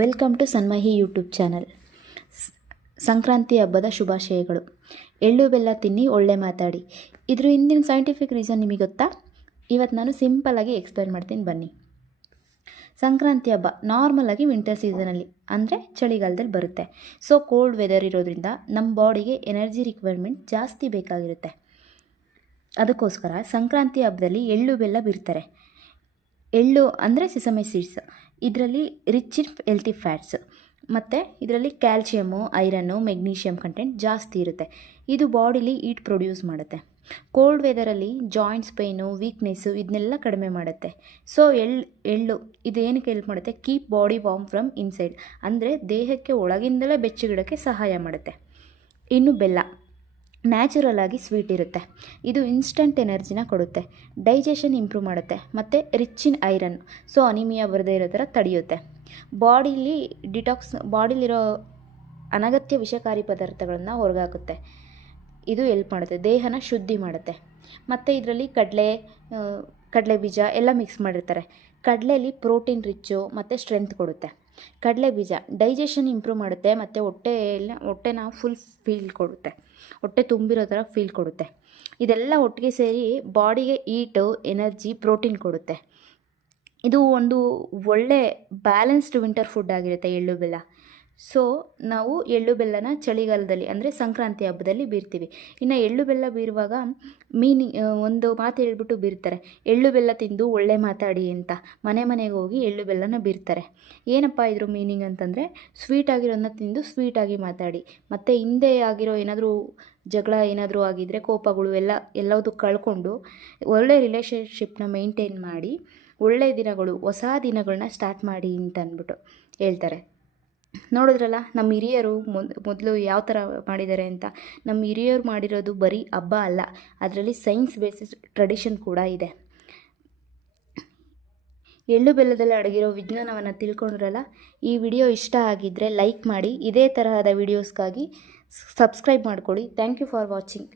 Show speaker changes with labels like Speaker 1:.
Speaker 1: Welcome to Sanmahi YouTube channel. Sankranti ಹಬ್ಬದ ಶುಭಾಶಯಗಳು. ಎಳ್ಳು, ಬೆಲ್ಲ ತಿನ್ನಿ, ಒಳ್ಳೆ ಮಾತಾಡಿ. ಇದ್ರ ಹಿಂದಿನ ಸೈಂಟಿಫಿಕ್ ರೀಸನ್ ನಿಮಗೆ ಗೊತ್ತಾ? ಇವತ್ತು ನಾನು ಸಿಂಪಲ್ಲಾಗಿ ಎಕ್ಸ್ಪ್ಲೇನ್ ಮಾಡ್ತೀನಿ ಬನ್ನಿ. ಸಂಕ್ರಾಂತಿ ಹಬ್ಬ ನಾರ್ಮಲಾಗಿ ವಿಂಟರ್ ಸೀಸನಲ್ಲಿ ಅಂದರೆ ಚಳಿಗಾಲದಲ್ಲಿ ಬರುತ್ತೆ. ಸೊ ಕೋಲ್ಡ್ ವೆದರ್ ಇರೋದ್ರಿಂದ ನಮ್ಮ ಬಾಡಿಗೆ ಎನರ್ಜಿ ರಿಕ್ವೈರ್ಮೆಂಟ್ ಜಾಸ್ತಿ ಬೇಕಾಗಿರುತ್ತೆ. ಅದಕ್ಕೋಸ್ಕರ ಸಂಕ್ರಾಂತಿ ಹಬ್ಬದಲ್ಲಿ ಎಳ್ಳು, ಬೆಲ್ಲ ಬಿರ್ತಾರೆ ಎಳ್ಳು ಅಂದರೆ ಸಿಸಮೆ ಸೀಡ್ಸ್. ಇದರಲ್ಲಿ ರಿಚ್ ಇನ್ ಹೆಲ್ತಿ ಫ್ಯಾಟ್ಸ್. ಮತ್ತು ಇದರಲ್ಲಿ ಕ್ಯಾಲ್ಶಿಯಮು ಐರನ್ನು ಮೆಗ್ನೀಷಿಯಮ್ ಕಂಟೆಂಟ್ ಜಾಸ್ತಿ ಇರುತ್ತೆ. ಇದು ಬಾಡಿಲಿ ಈಟ್ ಪ್ರೊಡ್ಯೂಸ್ ಮಾಡುತ್ತೆ. ಕೋಲ್ಡ್ ವೆದರಲ್ಲಿ ಜಾಯಿಂಟ್ಸ್ ಪೈನು, ವೀಕ್ನೆಸ್ಸು ಇದನ್ನೆಲ್ಲ ಕಡಿಮೆ ಮಾಡುತ್ತೆ. ಸೊ ಎಳ್ಳು ಎಳ್ಳು ಇದು ಏನಕ್ಕೆ ಹೆಲ್ಪ್ ಮಾಡುತ್ತೆ? Keep body warm from inside. ಅಂದರೆ ದೇಹಕ್ಕೆ ಒಳಗಿಂದಲೇ ಬೆಚ್ಚಗಿಡೋಕ್ಕೆ ಸಹಾಯ ಮಾಡುತ್ತೆ. ಇನ್ನು ಬೆಲ್ಲ. ನ್ಯಾಚುರಲ್ ಆಗಿ ಸ್ವೀಟ್ ಇರುತ್ತೆ. ಇದು ಇನ್ಸ್ಟಂಟ್ ಎನರ್ಜಿನ ಕೊಡುತ್ತೆ. ಡೈಜೆಷನ್ ಇಂಪ್ರೂವ್ ಮಾಡುತ್ತೆ. ಮತ್ತು rich in iron. So, anaemia ಬರದೇ ಇರೋ ಥರ ತಡೆಯುತ್ತೆ. ಬಾಡಿಲಿ ಡಿಟಾಕ್ಸ್, ಬಾಡಿಲಿರೋ ಅನಗತ್ಯ ವಿಷಕಾರಿ ಪದಾರ್ಥಗಳನ್ನು ಹೊರಗಾಕುತ್ತೆ. ಇದು ಎಲ್ಪ್ ಮಾಡುತ್ತೆ. ದೇಹನ ಶುದ್ಧಿ ಮಾಡುತ್ತೆ. ಮತ್ತು ಇದರಲ್ಲಿ ಕಡಲೆ ಕಡಲೆ ಬೀಜ ಎಲ್ಲ ಮಿಕ್ಸ್ ಮಾಡಿರ್ತಾರೆ. ಕಡಲೆಯಲ್ಲಿ ಪ್ರೋಟೀನ್ ರಿಚ್ಚು ಮತ್ತು ಸ್ಟ್ರೆಂತ್ ಕೊಡುತ್ತೆ. ಕಡಲೆ ಬೀಜ ಡೈಜೆಷನ್ ಇಂಪ್ರೂವ್ ಮಾಡುತ್ತೆ, ಮತ್ತು ಹೊಟ್ಟೆಯಲ್ಲಿ ಹೊಟ್ಟೆನ ಫುಲ್ ಫೀಲ್ ಕೊಡುತ್ತೆ. ಹೊಟ್ಟೆ ತುಂಬಿರೋ ಥರ ಫೀಲ್ ಕೊಡುತ್ತೆ. ಇದೆಲ್ಲ ಒಟ್ಟಿಗೆ ಸೇರಿ ಬಾಡಿಗೆ ಈಟು ಎನರ್ಜಿ ಪ್ರೋಟೀನ್ ಕೊಡುತ್ತೆ. ಇದು ಒಂದು ಒಳ್ಳೆ ಬ್ಯಾಲೆನ್ಸ್ಡ್ ವಿಂಟರ್ ಫುಡ್ ಆಗಿರುತ್ತೆ ಎಳ್ಳು ಬೆಲ್ಲ. ಸೊ, ನಾವು ಎಳ್ಳು ಬೆಲ್ಲನ ಚಳಿಗಾಲದಲ್ಲಿ, ಅಂದರೆ ಸಂಕ್ರಾಂತಿ ಹಬ್ಬದಲ್ಲಿ ಬೀರ್ತೀವಿ. ಇನ್ನು ಎಳ್ಳು ಬೆಲ್ಲ ಬೀರುವಾಗ ಮೀನಿ ಒಂದು ಮಾತು ಹೇಳ್ಬಿಟ್ಟು ಬೀರ್ತಾರೆ. ಎಳ್ಳು ಬೆಲ್ಲ ತಿಂದು ಒಳ್ಳೆ ಮಾತಾಡಿ ಅಂತ. ಮನೆ ಮನೆಗೆ ಹೋಗಿ ಎಳ್ಳು ಬೆಲ್ಲನ ಬೀರ್ತಾರೆ. ಏನಪ್ಪ ಇದ್ರ ಮೀನಿಂಗ್ ಅಂತಂದರೆ ಸ್ವೀಟ್ ಆಗಿರೋದನ್ನ ತಿಂದು ಸ್ವೀಟಾಗಿ ಮಾತಾಡಿ. ಮತ್ತು ಹಿಂದೆ ಆಗಿರೋ ಏನಾದರೂ ಜಗಳ ಏನಾದರೂ ಆಗಿದ್ದರೆ ಕೋಪಗಳು ಎಲ್ಲ ಎಲ್ಲದೂ ಕಳ್ಕೊಂಡು ಒಳ್ಳೆ ರಿಲೇಷನ್ಶಿಪ್ನ ಮೇಂಟೈನ್ ಮಾಡಿ, ಒಳ್ಳೆ ದಿನಗಳು, ಹೊಸ ದಿನಗಳನ್ನ ಸ್ಟಾರ್ಟ್ ಮಾಡಿ ಅಂತ ಅಂದ್ಬಿಟ್ಟು ಹೇಳ್ತಾರೆ. ನೋಡಿದ್ರಲ್ಲ, ನಮ್ಮ ಹಿರಿಯರು ಮೊದ್, ಮೊದಲು ಯಾವ ಥರ ಮಾಡಿದ್ದಾರೆ ಅಂತ. ನಮ್ಮ ಹಿರಿಯರು ಮಾಡಿರೋದು ಬರೀ ಹಬ್ಬ ಅಲ್ಲ, ಅದರಲ್ಲಿ ಸೈನ್ಸ್ ಬೇಸಿಸ್ ಟ್ರೆಡಿಷನ್ ಕೂಡ ಇದೆ. ಎಳ್ಳು ಬೆಲ್ಲದಲ್ಲಿ ಅಡಗಿರೋ ವಿಜ್ಞಾನವನ್ನು ತಿಳ್ಕೊಂಡ್ರಲ್ಲ, ಈ ವಿಡಿಯೋ ಇಷ್ಟ ಆಗಿದ್ದರೆ ಲೈಕ್ ಮಾಡಿ, ಇದೇ ತರಹದ ವಿಡಿಯೋಸ್ಗಾಗಿ ಸಬ್ಸ್ಕ್ರೈಬ್ ಮಾಡ್ಕೊಳ್ಳಿ. Thank you for watching.